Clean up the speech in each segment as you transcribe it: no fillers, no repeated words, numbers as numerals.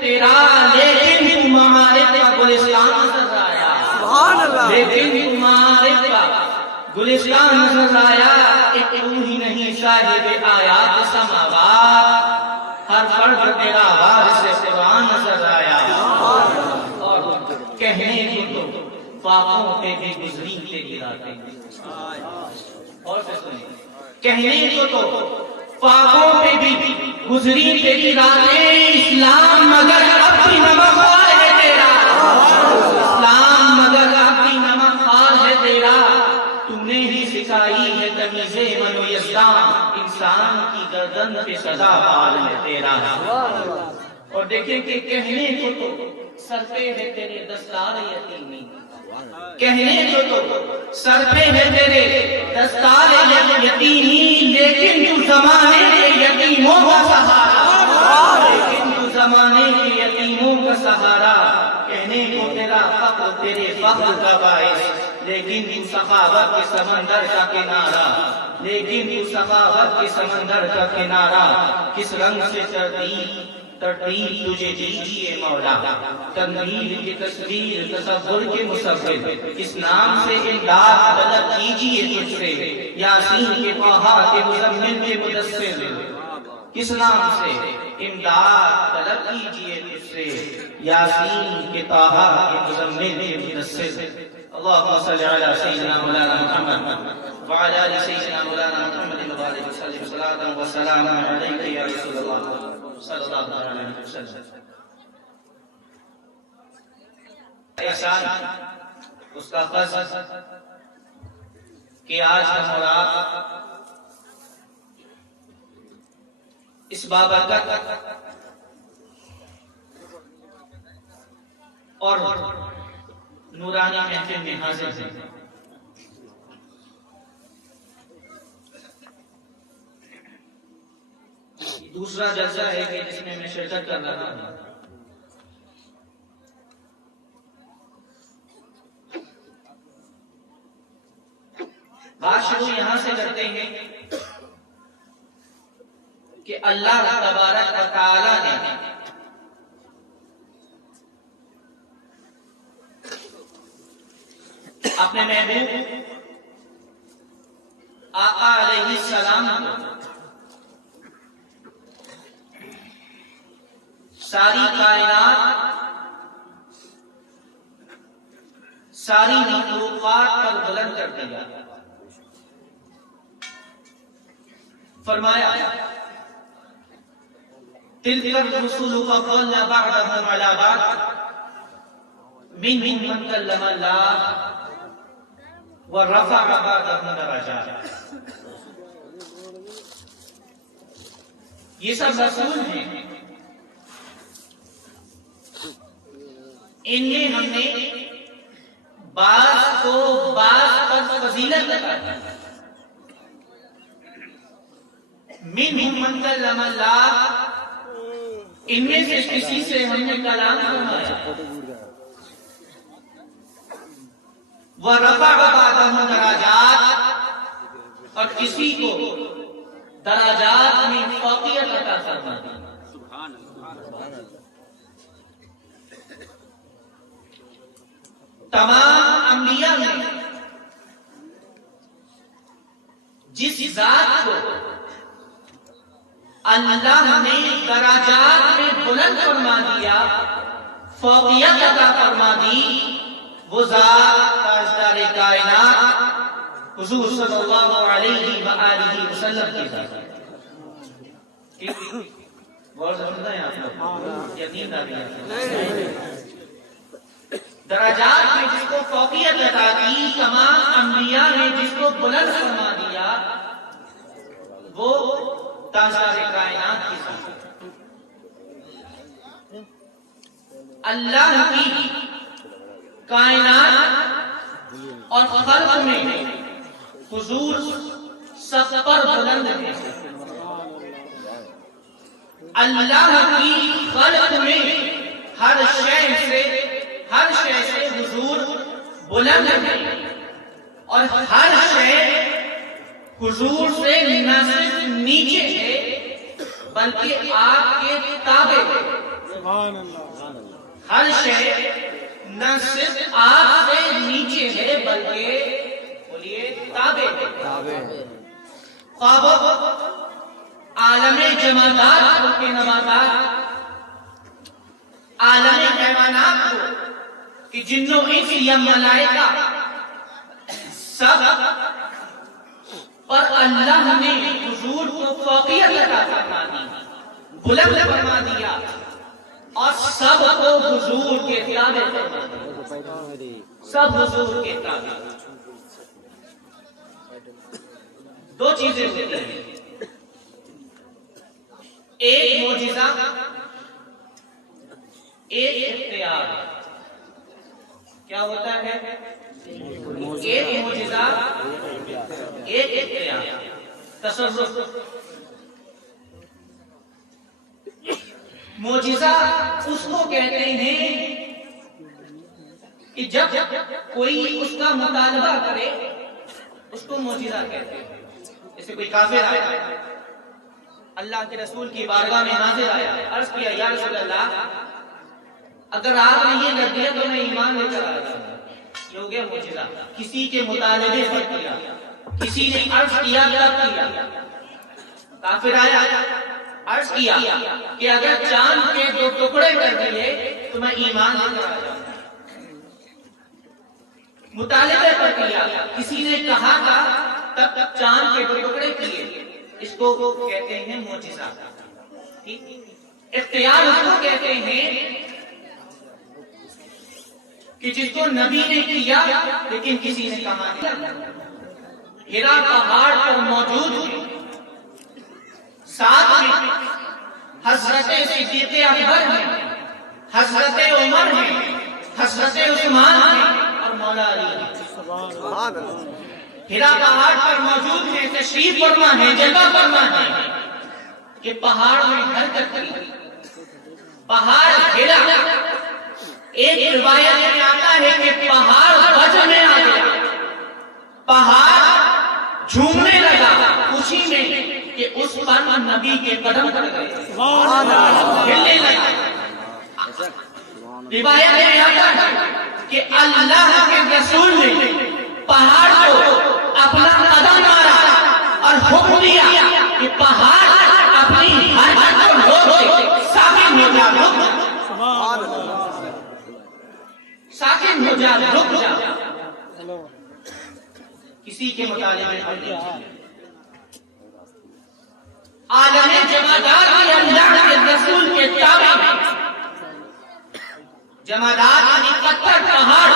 تیرا، لیکن تمہارے کا گلستان نظر آیا، لیکن تمہارے کا گلستان نظر آیا، ایک تو ہی نہیں صاحب آیات سماوات، ہر فرد تیرا وارث قرآن نظر آیا، اور کہنے کو تو پاپوں پہ بھی گزری تیری راتیں، اور سے سنیں، کہنے کو تو پاپوں پہ بھی گزری تیری راتیں، اسلام مگر اب بھی نمک خوار ہے تیرا، اسلام مگر اب بھی نمک خوار ہے تیرا، تو نے ہی سکھائی ہے تمیز من و یزدان، انسان کی گردن پہ سزا پال ہے تیرا، اور دیکھیں کہ کہنے کو تو سر پہ ہے تیرے دستار یتیمی، کہنے کو تو سر پہ ہے تیرے دستار یتیمی، لیکن تو زمانے کے یتیموں کا سہارا، لیکن تو زمانے کے یتیموں کا سہارا، کہنے کو تیرا فقر تیرے فخر کا باعث، لیکن تو سخاوت کے سمندر کا کنارہ، لیکن تو سخاوت کے سمندر کا کنارہ، کس رنگ سے ترتیب تجھے دیجیے مولا، تنویر کی تصویر تصور کے مصور، اس نام سے امداد طلب کیجیے تجھ سے، یاسین کے طٰہٰ کے مزمل کے مدثر، کس نام سے امداد طلب کیجیے تجھ سے، یاسین کے طٰہٰ کے مزمل کے مدثر۔ اللہم صلی علی سیدنا مولانا محمد وعلی آل سیدنا مولانا محمد وبارک وسلم صلاۃ و سلام علیک یا رسول اللہ صلی اللہ علیہ وسلم۔ احسان اس کا فضل کہ آج کا مراد اس بابرکت اور نورانی محفل میں حاضر ہیں۔ دوسرا جلسہ ہے کہ جس میں شرکت کر رہا ہوں۔ بات شروع یہاں سے کرتے ہیں کہ اللہ تبارک و تعالی نے اپنے محبوب آقا علیہ السلام کو ساری کائنات، ساری مخلوقات پر بلند کر دیا، فرمایا تلک الرسل فضلنا بعضهم على بعض منهم من کلم اللہ ورفع بعضهم درجات۔ یہ سب رسول ہیں، ان میں ہم نے بعض کو بعض پر فضیلت عطا کی، منہم من کلم اللہ، ان میں سے کسی سے ہم نے کلام فرمایا، وَرَفَعَ بَعْضَهُمْ دَرَجَاتٍ، اور کسی کو درجات میں فوقیت عطا فرما دی۔ تمام انبیاء میں جس ذات کو اللہ نے درجات میں بلند فرما دیا، فوقیت عطا فرما دی، وہ ذات تاجدار کائنات حضور صلی اللہ علیہ وآلہ وسلم کی ذات ہے۔ غور سے سنتے ہیں آپ لوگ؟ یقین نہ بھی درجات میں جس کو فوقیت عطا کی، تمام انبیاء نے جس کو بلند فرما دیا، وہ تاجدار کائنات کی ذات ہے۔ اللہ کی کائنات اور خلق میں حضور سب پر بلند ہے۔ اللہ کی خلق میں ہر شے سے حضور بلند ہے، اور ہر شے حضور سے نہ صرف نیچے ہے بلکہ آپ کے تابع ہے۔ ہر شے نہ صرف آپ سے نیچے ہے بلکہ بولیے تابع ہے. خواب عالم جمادات کے نباتات، عالم حیوانات کو کہ جنوں انس یا ملائکہ سب پر اللہ نے حضور کو فوقیت عطا فرما دی، بلند فرما دیا اور سب کو حضور کے تابع فرما دیا. سب حضور کے تابع. دو چیزیں ہوتی ہیں، ایک معجزہ، ایک اختیار. کیا ہوتا ہے؟ ایک معجزہ، ایک اختیار. تصرف. معجزہ اس کو کہتے ہیں کہ جب کوئی اس کا مطالبہ کرے اس کو معجزہ کہتے ہیں. جیسے کوئی کافر آیا، اللہ کے رسول کی بارگاہ میں حاضر آیا، عرض کیا یا رسول اللہ اگر آپ نے یہ کر دیا تو میں ایمان لے کر آیا. یہ ہو گیا معجزہ. کسی کے مطالبے پر کیا، کسی نے عرض کیا تب کیا. کافر آیا، عرض کیا کہ اگر چاند کے 2 ٹکڑے کر دیے تو میں ایمان لے کر آیا. مطالبے پر کیا، کسی نے کہا تھا تب چاند کے 2 ٹکڑے کیے. اس کو کہتے ہیں معجزہ. اختیار اس کو کہتے ہیں کہ جس کو نبی نے کیا لیکن کسی نے کہا نہیں. ہرا پہاڑ پر موجود ساتھ میں حضرت صدیق اکبر ہیں، حضرت عمر ہیں، حضرت عثمان ہیں اور مولا علی ہیں. ہرا پہاڑ پر موجود ہیں، تشریف فرما ہے، جلوہ فرما ہے کہ پہاڑ میں حرکت کی. پہاڑ ہلا. ایک روایت میں آتا ہے کہ پہاڑ بجنے آ گیا، پہاڑ جھومنے لگا خوشی میں کہ اس پر نبی کے قدم پڑ گئے، ہلنے لگا. روایت میں آتا ہے کہ اللہ کے رسول نے پہاڑ کو اپنا قدم مارا اور حکم دیا کہ پہاڑ اپنی حرکت کو روک دے، ساکن ہو جا، رک جا، ساکن ہو جا، رک جا. کسی کے مطالبے پر نہیں. عالم جمادات کے اللہ کے رسول کے تابع میں. جمادات یعنی پتھر، پہاڑ،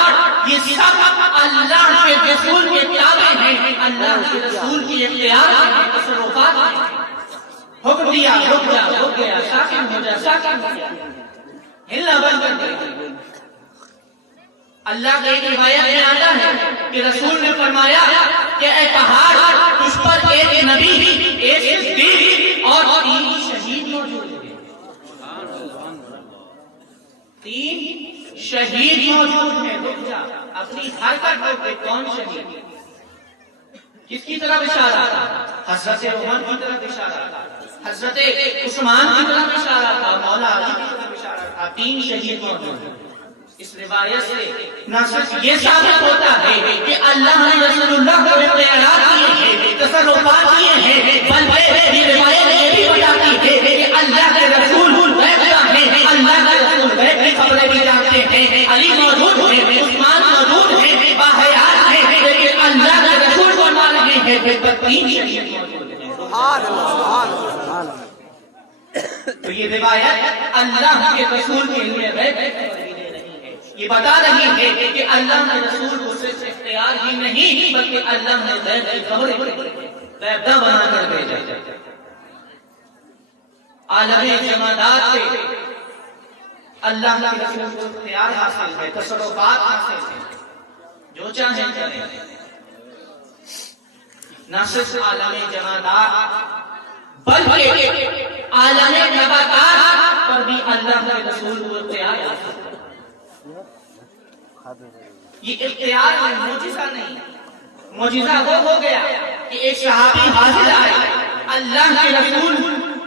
یہ سب اللہ کے رسول کے تابع ہیں، اللہ کے رسول کی اختیار ہیں، تصرفات ہیں. حکم دیا، رک جا، رک گیا، ساکن ہو جا، ساکن ہو جا، ہلنا بند کر دیا. اللہ کی روایت میں آتا ہے کہ رسول نے فرمایا کہ اے پہاڑ تجھ پر ایک نبی، ایک صدیق اور 3 شہید موجود ہیں. 3 شہید موجود ہیں. رک جا، اپنی حرکت روک دے. کون شہید؟ کس کی طرف اشارہ تھا؟ حضرت عمر کی طرف اشارہ تھا، حضرت عثمان کی طرف اشارہ تھا، مولا علی کی طرف اشارہ تھا. 3 شہید موجود ہیں. اس روایت سے نہ صرف یہ ثابت ہوتا ہے کہ اللہ نے رسول اللہ کو اختیارات دیے ہیں، تصرفات دیے ہیں، بلکہ یہ روایت یہ بھی بتاتی ہے کہ اللہ کے رسول غیب جانتے ہیں، اللہ کے رسول غیب کی خبریں بھی جانتے ہیں. علی موجود ہیں، عثمان موجود ہیں، باحیات ہیں، لیکن اللہ کے رسول کو مان رہے ہیں کہ 3 شہید موجود ہیں. سبحان اللہ. تو یہ روایت اللہ کے رسول کے لیے غیب ہے. یہ بتا رہی ہے کہ اللہ نے رسول کو صرف اختیار ہی نہیں بلکہ اللہ نے غیب کی خبریں غیبہ بنا کر بھیجا. عالم جمادات سے اللہ کے رسول کو اختیار حاصل ہے، تصرفات حاصل ہے، جو چاہیں کریں. نہ صرف عالم جمادات بلکہ عالم نباتات پر بھی اللہ کے رسول کو اختیار حاصل ہے. یہ اختیار ہے، معجزہ نہیں. معجزہ وہ ہو گیا کہ ایک صحابی حاضر آئے، اللہ کے رسول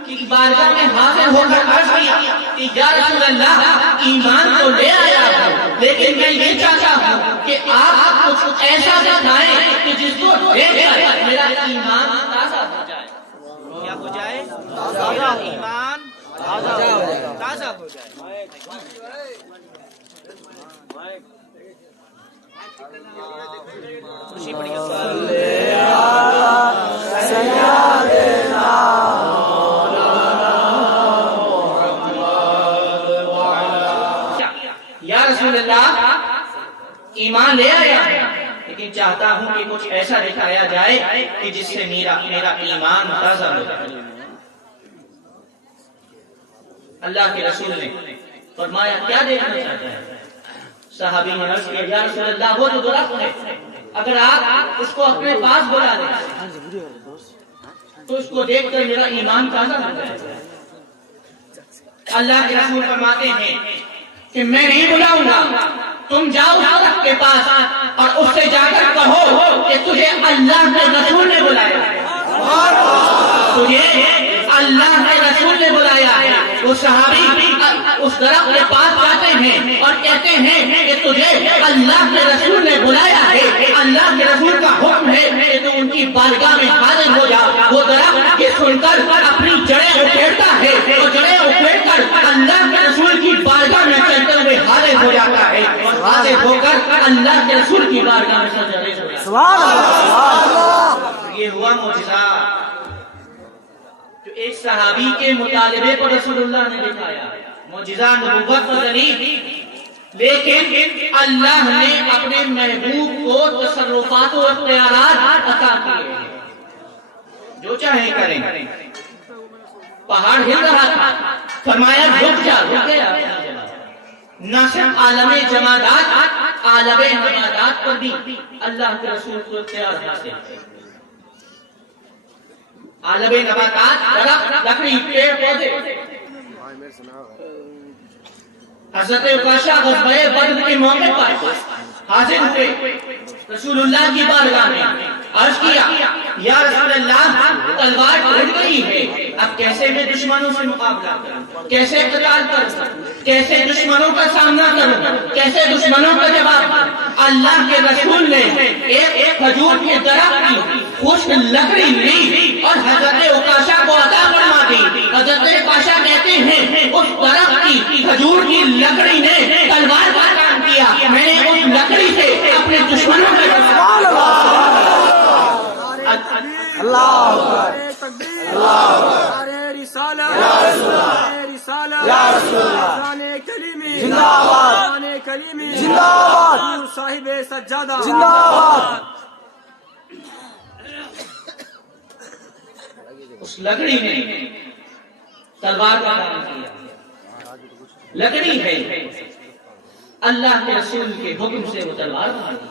کی بارگاہ میں حاضر ہو کر عرض کیا کہ یا رسول اللہ ایمان تو لے آیا ہوں، لیکن میں یہ چاہتا ہوں کہ آپ کچھ ایسا دکھائیں کہ جس کو دیکھ کر میرا ایمان تازہ ہو جائے۔ کیا ہو جائے؟ میرا ایمان تازہ ہو جائے۔ خوشی بڑی یا رسول اللہ ایمان لے آیا لیکن چاہتا ہوں کہ کچھ ایسا دکھایا جائے کہ جس سے میرا ایمان تازہ ہو جائے۔ اللہ کے رسول نے فرمایا کیا دیکھنا چاہتا ہے؟ صحابی نے عرض کیا یا رسول اللہ وہ جو درخت ہے اگر آپ اس کو اپنے پاس بلا دیں تو اس کو دیکھ کر میرا ایمان تازہ ہو جائے۔ اللہ کے رسول فرماتے ہیں کہ میں نہیں بلاؤں گا، تم جاؤ درخت کے پاس اور اس سے جا کر کہو کہ تجھے اللہ کے رسول نے بلایا ہے، تجھے اللہ کے رسول نے بلایا ہے۔ وہ صحابی اس درخت کے پاس جاتے ہیں اور کہتے ہیں کہ تجھے اللہ کے رسول نے بلایا ہے، اللہ کے رسول کا حکم ہے کہ تو ان کی بارگاہ میں حاضر ہو جا۔ وہ درخت یہ سن کر اپنی جڑیں اکھیڑتا ہے اور جڑیں اکھیڑ کر اللہ کے رسول کی بارگاہ میں چلتے ہوئے حاضر ہو جاتا ہے اور حاضر ہو کر اللہ کے رسول کی بارگاہ میں سجدہ ہو جاتا ہے۔ سبحان اللہ۔ یہ ہوا معجزہ جو ایک صحابی کے مطالبے پر رسول اللہ نے دکھایا، معجزہ نبوت پر دلیل، لیکن اللہ نے اپنے محبوب کو تصرفات و اختیارات عطا کیے، جو چاہے کریں۔ پہاڑ ہل رہا تھا، فرمایا رک جا، رک گیا۔ نہ صرف عالم جمادات، عالم نباتات پر بھی اللہ کے رسول کو اختیار حاصل ہے۔ عالم نباتات، درخت، لکڑی، پیڑ پودے۔ حضرت عکاشہ غزوہ بدر کے موقع پر حاضر ہوئے رسول اللہ کی بارگاہ میں، عرض کیا یا رسول اللہ تلوار ٹوٹ گئی ہے، اب کیسے میں دشمنوں سے مقابلہ کروں، کیسے قتال کروں، کیسے دشمنوں کا سامنا کروں، کیسے دشمنوں کا جواب دوں؟ اللہ کے رسول نے ایک کھجور کے درخت کی خشک لکڑی لی اور حضرت عکاشہ کو عطا فرما دی۔ حضرت عکاشہ کہتے ہیں اس درخت کی کھجور کی لکڑی نے تلوار کا کام کیا، میں نے اس لکڑی سے اپنے دشمنوں کا صاحب سجادہ زندہ باد۔ اس لکڑی نے تلوار کا کام کیا، لکڑی ہے اللہ کے رسول کے حکم سے وہ تلوار ماری۔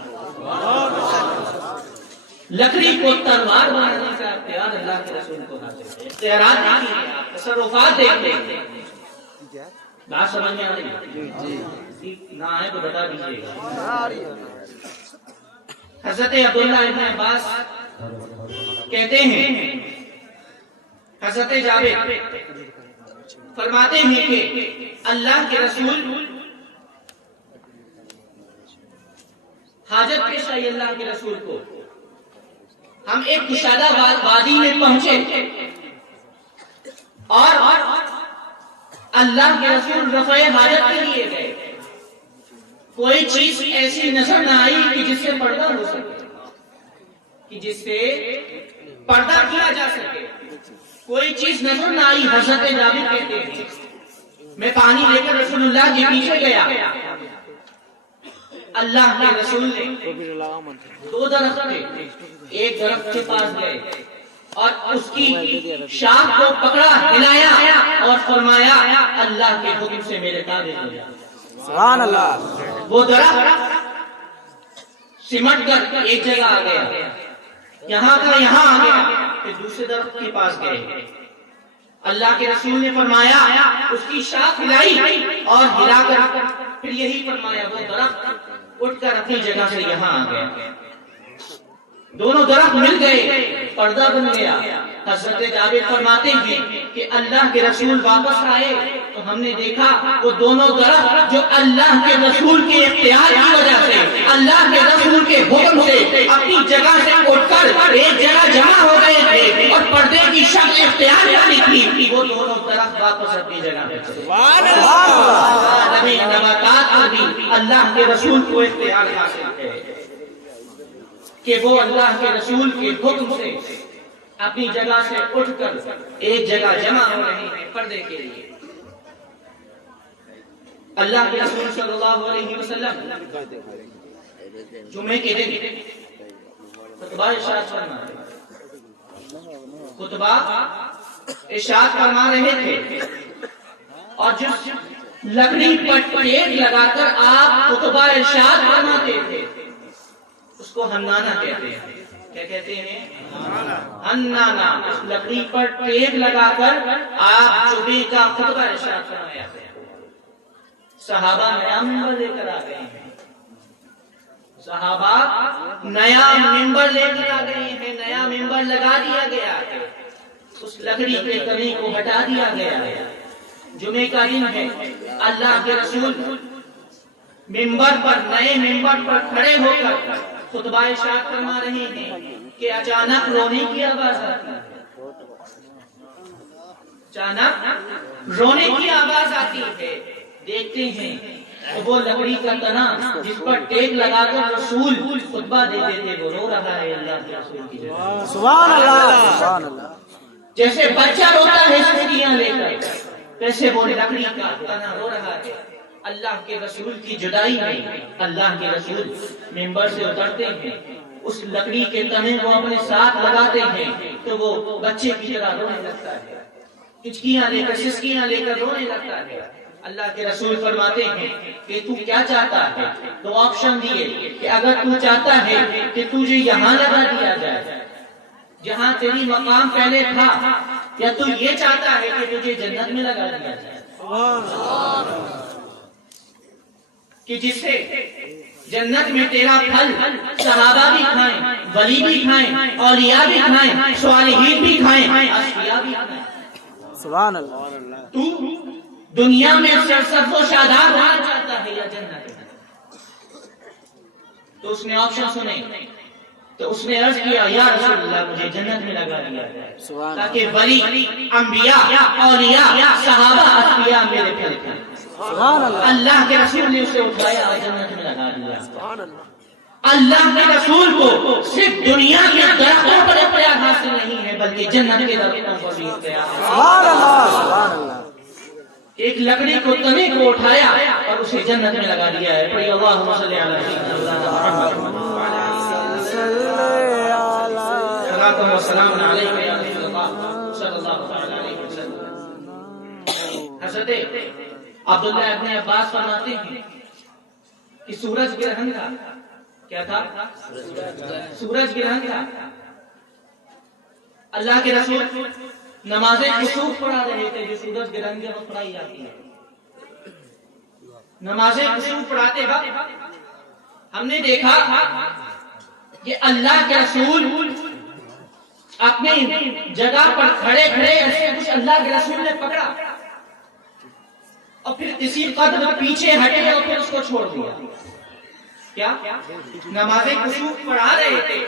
لکڑی کو تلوار مارنے کا اختیار اللہ کے رسول کو حاصل ہے۔ اختیارات نہیں ہیں، تصرفات دیکھتے ہیں۔ بات سمجھ میں آ رہی ہے؟ نہ آئے تو بتا دیجیے گا۔ حضرت عبداللہ ابن عباس کہتے ہیں، حضرت جابر فرماتے ہیں کہ اللہ کے رسول حاجت پیش آئی اللہ کے رسول کو، ہم ایک کشادہ وادی میں پہنچے اور اللہ کے رسول رفع حاجت کے لیے گئے، کوئی چیز ایسی نظر نہ آئی کہ جس سے پردہ ہو سکے، کہ جس سے پردہ کیا جا سکے، کوئی چیز نظر نہ آئی۔ حضرت جابر کہتے ہیں میں پانی لے کر رسول اللہ کے پیچھے گیا، اللہ کے رسول نے دو درخت تھے، ایک درخت کے پاس گئے اور اس کی شاخ کو پکڑا، ہلایا اور فرمایا اللہ کے حکم سے میرے تابع ہو جا۔ سبحان اللہ۔ وہ درخت سمٹ کر ایک جگہ آ گیا، یہاں کا یہاں آ گیا، پھر دوسرے درخت کے پاس گئے، اللہ کے رسول نے فرمایا اس کی شاخ ہلائی اور ہلا کر پھر یہی فرمایا، وہ درخت اٹھ کر اپنی جگہ سے یہاں آ گیا، دونوں درخت مل گئے، پردہ بن گیا۔ حضرت جابر فرماتے ہیں کہ اللہ کے رسول واپس آئے تو ہم نے دیکھا وہ دونوں درخت جو اللہ کے رسول کے اختیار کی وجہ سے، اللہ کے رسول کے حکم سے اپنی جگہ سے اٹھ کر ایک جگہ جمع ہو گئے تھے اور پردے کی شکل اختیار کرنی تھی، وہ دونوں درخت واپس اپنی جگہ پہ چلے۔ نبی نباتات کو بھی اللہ کے رسول کو اختیار حاصل ہے کہ وہ اللہ کے رسول کے حکم سے اپنی جگہ سے اٹھ کر ایک جگہ جمع ہو رہے ہیں پردے کے لیے۔ اللہ کے رسول صلی اللہ علیہ وسلم جمعے کے دن خطبہ ارشاد فرما رہے تھے اور جس لکڑی پر ٹیک لگا کر آپ خطبہ ارشاد فرماتے تھے اس کو ہنانا کہتے ہیں۔ کیا کہتے ہیں؟ ہنانا۔ اس لکڑی پر ٹیک لگا کر آپ جمعے کا خطبہ ارشاد فرمایا تھے۔ صحابہ نیا ممبر لے کر آ گئے ہیں، صحابہ نیا ممبر لے کر آ گئے ہیں، نیا ممبر لگا دیا گیا ہے، اس لکڑی کے تنے کو ہٹا دیا گیا ہے۔ جمعے کا دن ہے، اللہ کے رسول ممبر پر، نئے ممبر پر کھڑے ہو کر خطبہ ارشاد فرما رہے ہیں کہ اچانک رونے کی آواز آتی ہے، اچانک رونے کی آواز آتی ہے۔ دیکھتے ہیں تو وہ لکڑی کا تنا جس پر ٹیک لگا کر رسول خطبہ دیتے تھے وہ رو رہا ہے اللہ کے رسول کی جگہ۔ سبحان اللہ، سبحان اللہ۔ جیسے بچہ روتا ہے چھٹیاں لے کر، ویسے وہ لکڑی کا تنا رو رہا ہے۔ اللہ کے رسول کی جدائی میں اللہ کے رسول ممبر سے اترتے ہیں، اس لکڑی کے تنے کو اپنے ساتھ لگاتے ہیں تو وہ بچے کی طرح رونے لگتا ہے، ہچکیاں لے کر، سسکیاں لے کر رونے لگتا ہے۔ اللہ کے رسول فرماتے ہیں کہ تو کیا چاہتا ہے؟ تو آپشن دیے کہ اگر تو چاہتا ہے کہ تجھے یہاں لگا دیا جائے جہاں تیری مقام پہلے تھا، یا تو یہ چاہتا ہے کہ تجھے جنت میں لگا دیا جائے کہ جس سے جنت میں تیرا پھل صحابہ بھی کھائیں، ولی بھی کھائیں، اولیاء بھی کھائیں، صالحین بھی کھائیں، اشقیاء بھی کھائیں۔ سبحان اللہ۔ تو دنیا میں سرسبز و شاداب ہونا چاہتا ہے یا جنت میں؟ تو اس نے آپشن سنے تو اس نے عرض کیا یا رسول اللہ مجھے جنت میں لگا دیا جائے تاکہ ولی، انبیاء، اولیاء، صحابہ، اشقیاء میرے پھل کھائیں۔ سبحان اللہ۔ اللہ کے رسول نے اسے اٹھایا اور جنت میں لگا دیا۔ سبحان اللہ۔ اللہ کے رسول کو صرف دنیا کے درختوں پر اختیار حاصل نہیں ہے بلکہ جنت کے درختوں پر بھی اختیار ہے۔ سبحان اللہ، سبحان اللہ۔ ایک لکڑی کو، تنے کو اٹھایا اور اسے جنت میں لگا دیا ہے۔ پڑھی اللہم صلی علی سیدنا محمد صلاۃ و سلام علیک یا رسول اللہ صلی اللہ علیہ وسلم۔ حضرت عبداللہ ابن عباس فرماتے ہیں کہ سورج گرہن تھا۔ کیا تھا؟ سورج گرہن تھا۔ اللہ کے رسول نماز کسوف پڑھا رہے تھے جو سورج گرہن کے وقت پڑھائی جاتی ہے۔ نماز کسوف پڑھاتے وقت ہم نے دیکھا کہ اللہ کے رسول اپنی جگہ پر کھڑے ایسے کچھ اللہ کے رسول نے پکڑا اور پھر کسی قدر پیچھے ہٹے اور پھر اس کو چھوڑ دیا۔ کیا؟ نماز کسوف پڑھا رہے تھے،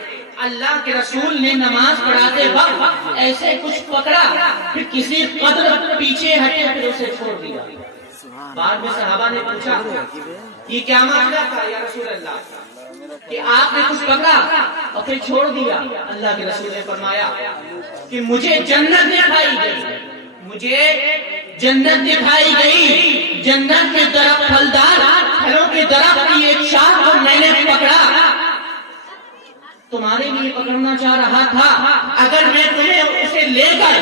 اللہ کے رسول نے نماز پڑھاتے وقت ایسے کچھ پکڑا پھر کسی قدر پیچھے ہٹے پھر اسے چھوڑ دیا۔ بعد میں صحابہ نے پوچھا یہ کیا معاملہ تھا یا رسول اللہ کہ آپ نے کچھ پکڑا اور پھر چھوڑ دیا؟ اللہ کے رسول نے فرمایا کہ مجھے جنت دکھائی گئی، مجھے جنت دکھائی گئی، جنت کے درخت پھلدار پھلوں کے درخت کی ایک شاخ کو میں نے پکڑا، تمہارے لیے پکڑنا چاہ رہا تھا، اگر میں تمہیں اسے لے کر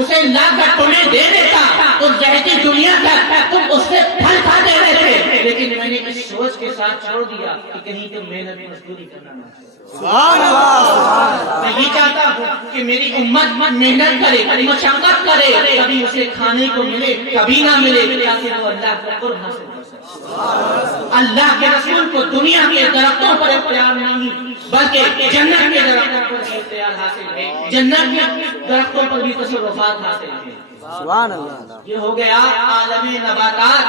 اسے لا کر تمہیں دے دیتا تو رہتی دنیا تک تم اس سے پھل کھاتے رہتے، لیکن میں نے اس سوچ کے ساتھ چھوڑ دیا کہ کہیں تم محنت مزدوری کرنا نہ چاہو۔ میں یہ چاہتا ہوں کہ میری امت محنت کرے، مشقت کرے، کبھی اسے کھانے کو ملے کبھی نہ ملے، تاکہ وہ اللہ کا قرب حاصل کر سکے۔ اللہ کے رسول کو دنیا کے درختوں پر اختیار نہیں بلکہ جنت کے درختوں پر بھی اختیار حاصل ہے، جنت کے درختوں پر بھی تصرفات حاصل ہیں۔ سبحان اللہ، یہ ہو گیا عالم نباتات،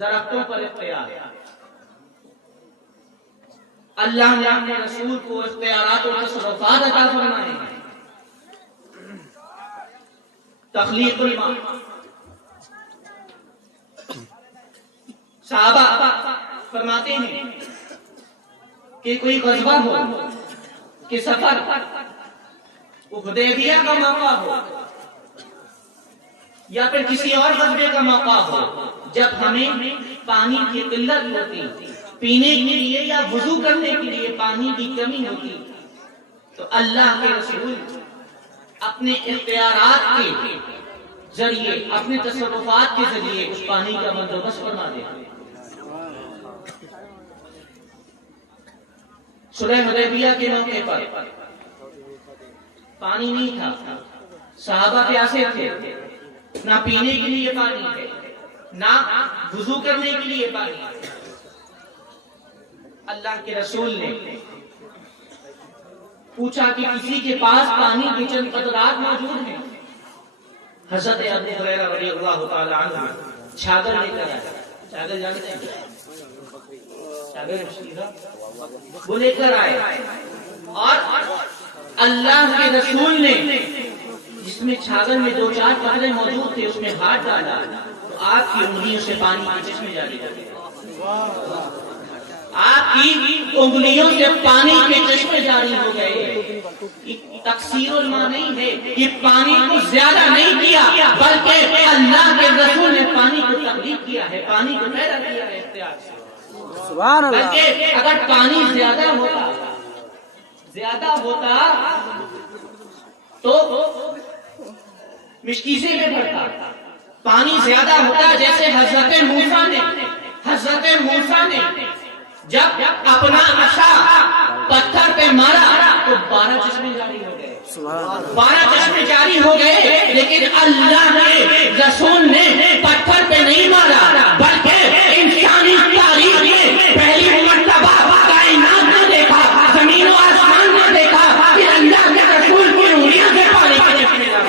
درختوں پر اختیار۔ اللہ نے اپنے رسول کو اختیارات و تصرفات عطا فرمائے ہیں۔ تخلیق الماء، صحابہ فرماتے ہیں کہ کوئی غزوہ ہو کہ سفر، وہ حدیبیہ کا موقع ہو یا پھر کسی اور غزوے کا موقع ہو، جب ہمیں پانی کی قلت ہوتی، پینے کے لیے یا وضو کرنے کے لیے پانی کی کمی ہوتی، تو اللہ کے رسول اپنے اختیارات کے ذریعے، اپنے تصرفات کے ذریعے اس پانی کا بندوبست فرما دیتے۔ صلح حدیبیہ کے موقع پر پانی نہیں تھا، صحابہ پیاسے تھے، نہ پینے کے لیے پانی ہے، نہ وضو کرنے کے لیے پانی ہے۔ اللہ کے رسول نے پوچھا کہ کسی کے پاس پانی کے چند قطرات موجود ہیں؟ حضرت ابو ہریرہ رضی اللہ تعالی عنہ چھاگر لے کر آئے۔ چھاگر جانتے ہیں؟ چھاگر وہ لے کر آئے اور اللہ کے رسول نے جس میں چھاگر میں 2-4 قطرے موجود تھے اس میں ہاتھ ڈالا تو آپ کی انگلیوں سے پانی کے چشمے جاری ہو گئے۔ آپ کی انگلیوں سے پانی کے چشمے جاری ہو گئے۔ تقسیر الماء نہیں ہے، یہ پانی کو زیادہ نہیں کیا بلکہ اللہ کے رسول نے پانی کو تخلیق کیا ہے، پانی کو پیدا کیا ہے اختیار سے۔ سبحان اللہ، بلکہ اگر پانی زیادہ ہوتا تو مشکیزے میں بڑھتا، پانی زیادہ ہوتا جیسے حضرت موسیٰ نے جب اپنا عصا پتھر پہ مارا تو 12 چشمے جاری ہو گئے، 12 چشمے جاری ہو گئے، لیکن اللہ کے رسول نے پتھر پہ نہیں مارا بلکہ انسانی تاریخ میں پہلی مرتبہ کائنات نے دیکھا، زمین و آسمان نے دیکھا کہ اللہ کے رسول کی انگلیوں سے پانی کے چشمے جاری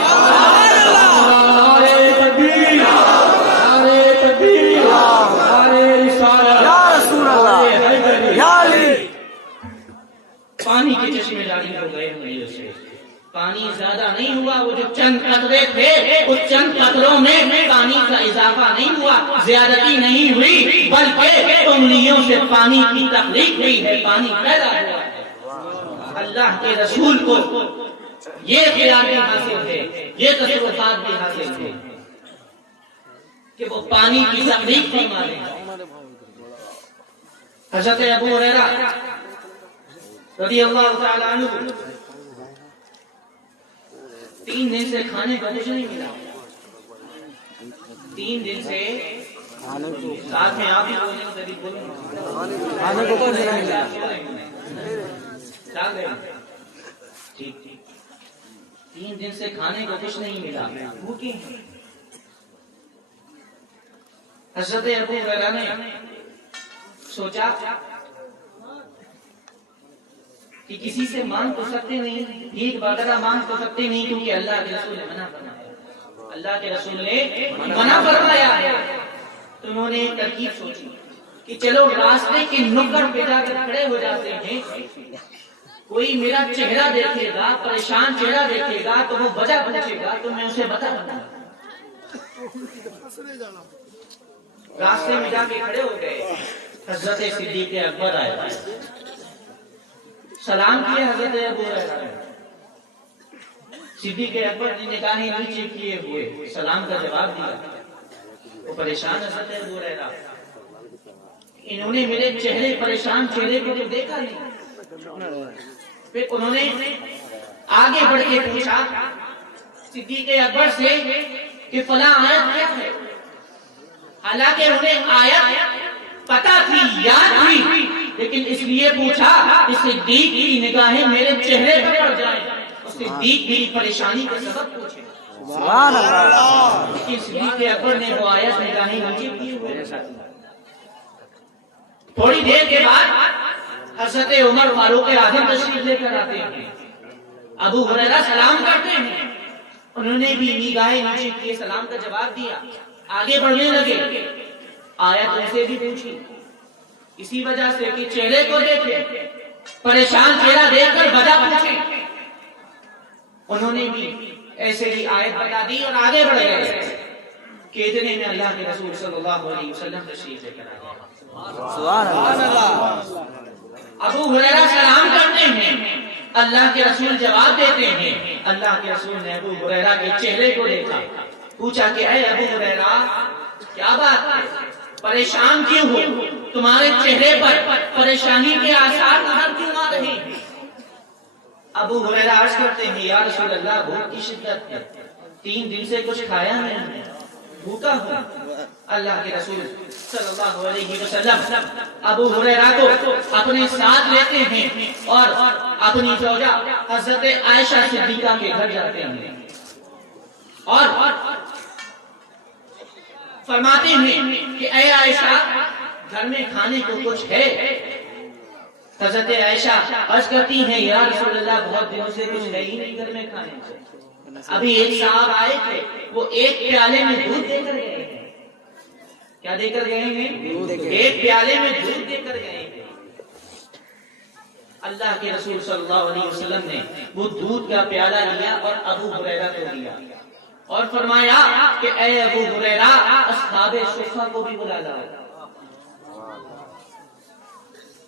پانی کے چشمے جاری ہو گئے انگلیوں سے۔ پانی زیادہ نہیں ہوا، وہ جو چند قطرے تھے اس چند قطروں میں پانی کا اضافہ نہیں ہوا، زیادتی نہیں ہوئی بلکہ انگلیوں سے پانی کی تخلیق ہوئی ہے، پانی پیدا ہوا ہے۔ اللہ کے رسول کو یہ اختیار بھی حاصل ہے، یہ تصرفات بھی حاصل ہے کہ وہ پانی کی تخلیق فرما دیں۔ حضرت ابو ہریرہ رضی اللہ تعالی عنہ 3 دن سے کھانے کا کچھ نہیں ملا، 3 دن سے ساتھ میں آپ ہی کھانے کو کچھ نہیں ملا۔ ٹھیک 3 دن سے کھانے کو کچھ نہیں ملا، بھوکے ہیں۔ حضرت ابو ہریرہ نے سوچا کہ کسی سے مانگ تو سکتے نہیں، بھیک وغیرہ مانگ تو سکتے نہیں کیونکہ اللہ کے رسول نے منع فرمایا، اللہ کے رسول نے منع فرمایا ہے۔ تو انہوں نے ایک ترکیب سوچی کہ چلو راستے کے نکڑ پہ جا کر کھڑے ہو جاتے ہیں، کوئی میرا چہرہ دیکھے گا، پریشان چہرہ دیکھے گا تو وہ وجہ پوچھے گا تو میں اسے بتا دوں گا۔ راستے میں جا کے کھڑے ہو گئے، حضرت صدیق اکبر آئے، سلام کیے حضرت ابو ہریرہ نے۔ صدیق اکبر نے نگاہیں نیچے کیے ہوئے سلام کا جواب دیا۔ وہ پریشان حضرت ابو ہریرہ، انہوں نے میرے چہرے پریشان چہرے کو تو دیکھا نہیں۔ پھر انہوں نے آگے بڑھ کے پوچھا صدیق اکبر سے کہ فلاں آیت کیا ہے؟ حالانکہ انہیں آیت پتہ تھی، یاد تھی، لیکن اس لیے پوچھا کہ صدیق کی نگاہیں میرے چہرے پر پڑ جائیں، صدیق کی پریشانی کا سبب پوچھے۔ سبحان اللہ، لیکن صدیق اکبر نے وہ آیت نگاہیں نیچے کی ہوئے۔ تھوڑی دیر کے بعد حضرت عمر فاروق اعظم تشریف لے کر آتے ہیں. ابو ہریرہ سلام کرتے ہیں. انہوں نے بھی نگاہیں نیچے کیے, سلام کا جواب دیا, آگے بڑھنے لگے. آیت ان سے بھی پوچھی, اسی وجہ سے کہ چہرے کو دیکھے, پریشان چہرہ دیکھ کر وجہ پوچھے. انہوں نے بھی ایسے ہی آیت بتا دی اور آگے بڑھ گئے کہ اتنے میں اللہ کے رسول صلی اللہ علیہ وسلم تشریف لے کر آئے. سبحان اللہ. ابو ہریرہ سلام کرتے ہیں, اللہ کے رسول جواب دیتے ہیں. اللہ کے رسول نے ابو ہریرہ کے چہرے کو دیکھا, پوچھا کہ اے ابو ہریرہ کیا بات ہے, پریشان کیوں ہو, تمہارے چہرے پر پریشانی کے آثار نظر کیوں آ رہے ہیں؟ ابو ہریرہ عرض کرتے ہیں یا رسول اللہ بھوک کی شدت ہے, 3 دن سے کچھ کھایا نہیں, بھوکا ہوں. اللہ کے رسول صلی اللہ علیہ وسلم ابو ہریرہ کو اپنے ساتھ لیتے ہیں اور اپنی زوجہ حضرت عائشہ صدیقہ کے گھر جاتے ہیں اور فرماتے ہیں کہ اے عائشہ گھر میں کھانے کو کچھ ہے؟ حضرت عائشہ عرض کرتی ہیں یا رسول اللہ بہت دنوں سے کچھ ہے ہی نہیں گھر میں کھانے کو. ابھی ایک صاحب آئے تھے, وہ ایک پیالے میں دودھ دے کر گئے ہیں. کیا دے کر گئے ہیں؟ ایک پیالے میں دودھ دے کر گئے ہیں. اللہ کے رسول صلی اللہ علیہ وسلم نے وہ دودھ کا پیالہ لیا اور ابو ہریرہ کو دیا اور فرمایا کہ اے ابو ہریرہ اصحاب صفہ کو بھی بلا لاؤ,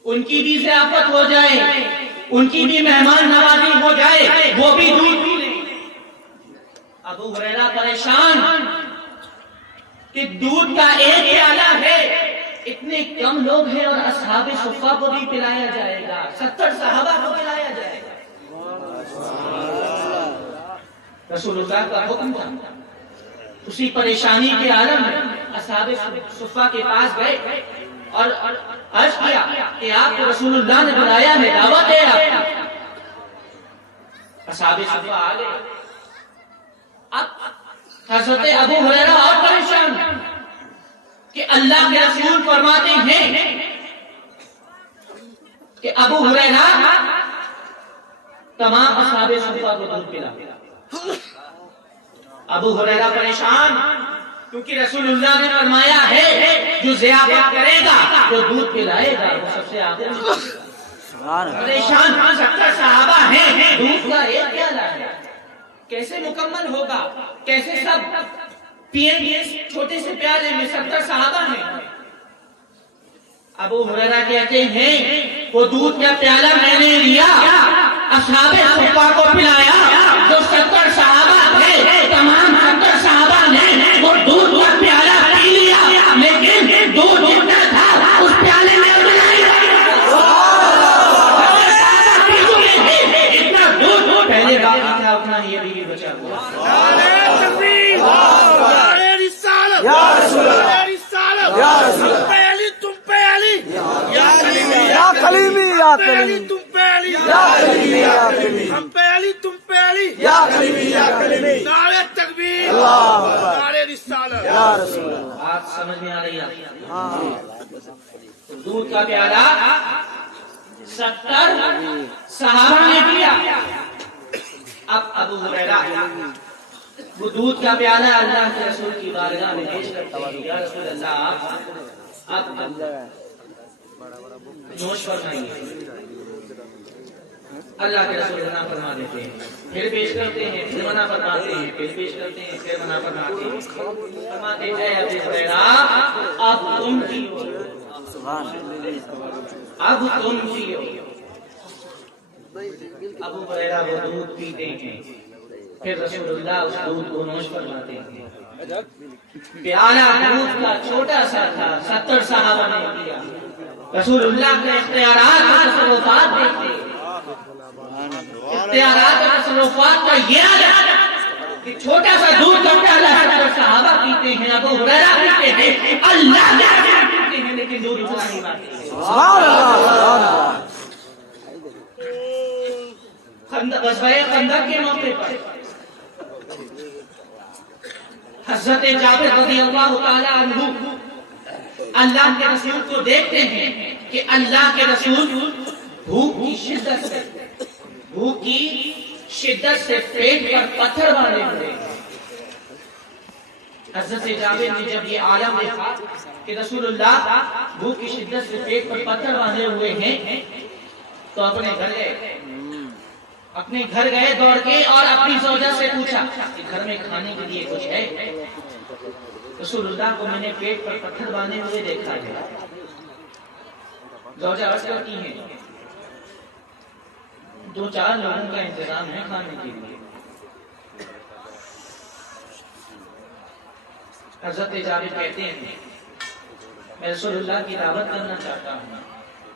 ان کی بھی ضیافت ہو جائے, ان کی بھی مہمان نوازی ہو جائے, وہ بھی دودھ پی لیں. ابو ہریرہ پریشان کہ دودھ کا ایک پیالہ ہے, اتنے کم لوگ ہیں اور اصحاب صفہ کو بھی پلایا جائے گا, 70 صحابہ کو پلایا جائے گا. رسول اللہ کا حکم تھا. اسی پریشانی کے عالم میں اصحاب صفہ کے پاس گئے اور عرض کیا کہ آپ کو رسول اللہ نے بلایا ہے, دعوت ہے آپ کی. اصحاب صفہ آ گئے. اب حضرت ابو ہریرہ اور پریشان کہ اللہ کے رسول فرماتے ہیں کہ ابو ہریرہ تمام اصحاب صفہ کو دودھ پلا. ابو ہریرہ پریشان کیونکہ رسول اللہ نے فرمایا ہے جو ضیافت کرے گا جو دودھ پلائے گا وہ سب سے آگے. پریشان 70 صحابہ ہیں, دودھ کا ایک پیالہ ہے, کیسے مکمل ہوگا, کیسے سب پئیں گے چھوٹے سے پیالے میں, 70 صحابہ ہیں. ابو ہریرہ کہتے ہیں وہ دودھ کا پیالہ میں نے لیا, اصحاب صفہ کو پلایا, جو 70 صحابہ تھے تمام 70 صحابہ نے وہ دودھ کا پیالہ پی لیا, لیکن دودھ جتنا تھا اس پیالے میں اتنا دودھ پہلے باقی تھا اتنا ہی ابھی بچا ہوا. یا رسول اللہ, یا رسول اللہ, یا کلیمی, یا کلیمی, تم پہلی, یا کلیمی, یا کلیمی, ہم پہلی, تم پہلی, یا کلیمی, یا کلیمی. نعرہ تکبیر, اللہ اکبر, نعرہ رسالت. یا رسول اللہ. بات سمجھ میں آ رہی ہے؟ ہاں دودھ کا پیالہ 70 صحابہ نے پیا. اب ابو ہریرہ وہ دودھ کا پیالہ اللہ کے رسول کی بارگاہ میں پیش کرتے ہیں, یا رسول اللہ آپ نوش فرمائیے. اللہ کے رسول منع فرما دیتے ہیں, پھر پیش کرتے ہیں, پھر منع فرماتے ہیں, پھر پیش کرتے ہیں, پھر منع فرماتے ہیں. فرماتے ہیں ابو ہریرہ اب تم پیو, اب تم پیو. ابو ہریرہ وہ دودھ پیتے ہیں, پھر رسول اللہ اس دودھ کو نوش فرماتے ہیں. پیالہ دودھ کا چھوٹا سا تھا, 70 صحابہ نے پیا. رسول اللہ کے اختیارات اور تصرفات دیکھتے, اختیارات اور تصرفات کا یہ عادت کہ چھوٹا سا دودھ کا پیالہ 70 صحابہ پیتے ہیں, ابو ہریرہ پیتے ہیں, اللہ کے رسول پیتے ہیں, لیکن دودھ اتنا نہیں باقی. سبحان اللہ, سبحان اللہ. غزوہ خندق کے موقع پر حضرت جابر رضی اللہ تعالی عنہ اللہ کے رسول کو دیکھتے ہیں کہ اللہ کے رسول بھوک کی شدت سے پیٹ پر پتھر باندھے ہوئے. حضرت جابر نے جب یہ عالم دیکھا کہ رسول اللہ بھوک کی شدت سے پیٹ پر پتھر باندھے ہوئے ہیں تو اپنے گھر گئے دوڑ کے اور اپنی زوجہ سے پوچھا کہ گھر میں کھانے کے لیے کچھ ہے؟ رسول اللہ کو میں نے پیٹ پر پتھر باندھے ہوئے دیکھا ہے. زوجہ عرض کرتی ہیں 2-4 لوگوں کا انتظام ہے کھانے کے لیے. حضرت جابر کہتے ہیں میں رسول اللہ کی دعوت کرنا چاہتا ہوں.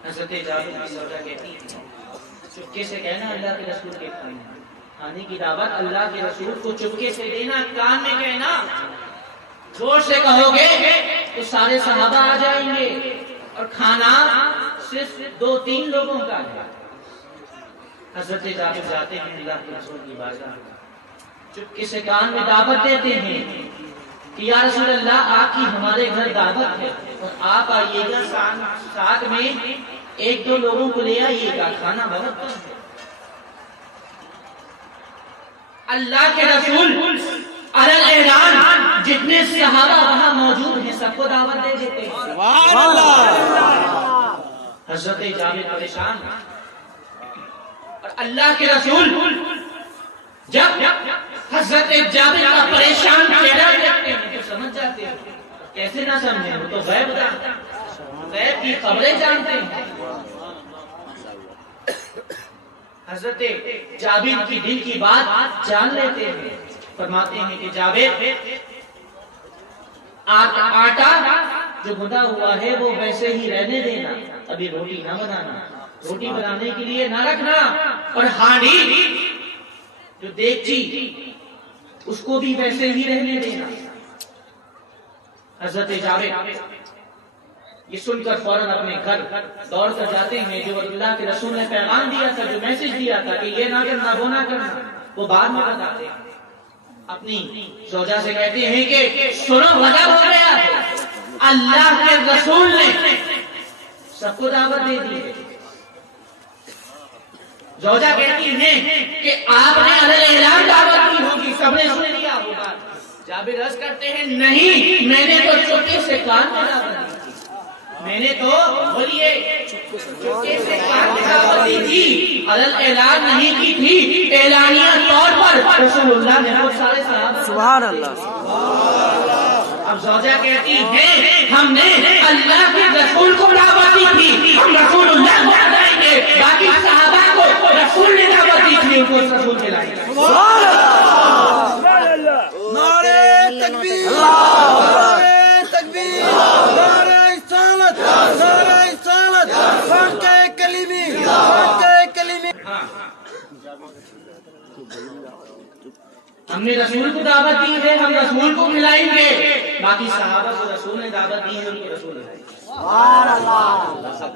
حضرت جابر کی زوجہ کہتی ہے چپکے سے کہنا اللہ کے رسول کے کھانے کی دعوت اللہ کے رسول کو چپکے سے دینا, کان میں کہنا. زور سے کہو گے تو سارے صحابہ آ جائیں گے اور کھانا صرف 2-3 لوگوں کا ہے. حضرت جابر جاتے ہیں اللہ کے رسول کی بارگاہ, چپکے سے کان میں دعوت دیتے ہیں کہ یا رسول اللہ آپ کی ہمارے گھر دعوت ہے اور آپ آئیے گا, ساتھ میں 1-2 لوگوں کو لے آئیے گا, کھانا بہت کم ہے. اللہ کے رسول علی الاعلان جتنے صحابہ وہاں موجود ہیں سب کو دعوت دے دیتے ہیں. سبحان اللہ. حضرت جابر پریشان اور اللہ کے رسول جب حضرت جابر کا پریشان چہرہ دیکھتے ہیں تو سمجھ جاتے ہیں. کیسے نہ سمجھیں, وہ تو غیب جانتے ہیں, غیب کی خبریں جانتے ہیں. حضرت جابر کی دل کی بات جان لیتے ہیں. فرماتے ہیں کہ جابر آٹا جو گندا ہوا ہے وہ ویسے ہی رہنے دینا, ابھی روٹی نہ بنانا, روٹی بنانے کے لیے نہ رکھنا, اور ہانڈی جو دیگچی اس کو بھی ویسے ہی رہنے دینا. حضرت جابر یہ سن کر فوراً اپنے گھر دوڑ کر جاتے ہیں. جو اللہ کے رسول نے پیغام دیا تھا, جو میسج دیا تھا کہ یہ نہ کرنا وہ نہ کرنا, وہ بعد میں بتاتے ہیں. اپنی زوجہ سے کہتے ہیں کہ سنو وجہ ہو گیا, اللہ کے رسول نے سب کو دعوت دے دی. زوجہ کہتی ہیں کہ آپ نے علی الاعلان دعوت دی ہوگی, سب نے سن لیا ہوگا. جابر عرض کرتے ہیں نہیں, میں نے تو چپکے سے کان میں دعوت دی تھی, میں نے تو بولیے چپکے سے کان میں دعوت دی تھی, علی الاعلان نہیں کی تھی. اعلانیہ طور پر رسول اللہ نے بہت سارے صحابہ. سبحان اللہ. اب زوجہ کہتی ہے ہم نے اللہ کے رسول کو دعوت دی تھی, ہم رسول اللہ کو بتائیں گے, باقی صحابہ کو رسول نے دعوت دی تھی, ان کو رسول کھلائیں گے. نعرے تکبیر, نعرے تکبیر, نعرے رسالت, نعرے رسالت, حق کلمہ, حق کلمہ. ہم نے رسول کو دعوت دی ہے, ہم رسول کو کھلائیں گے, باقی صحابہ کو رسول نے دعوت دی ہے, ان کو رسول ہے.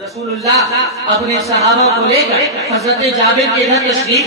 رسول اللہ اپنے صحابہ کو لے کر حضرت جابر کے گھر تشریف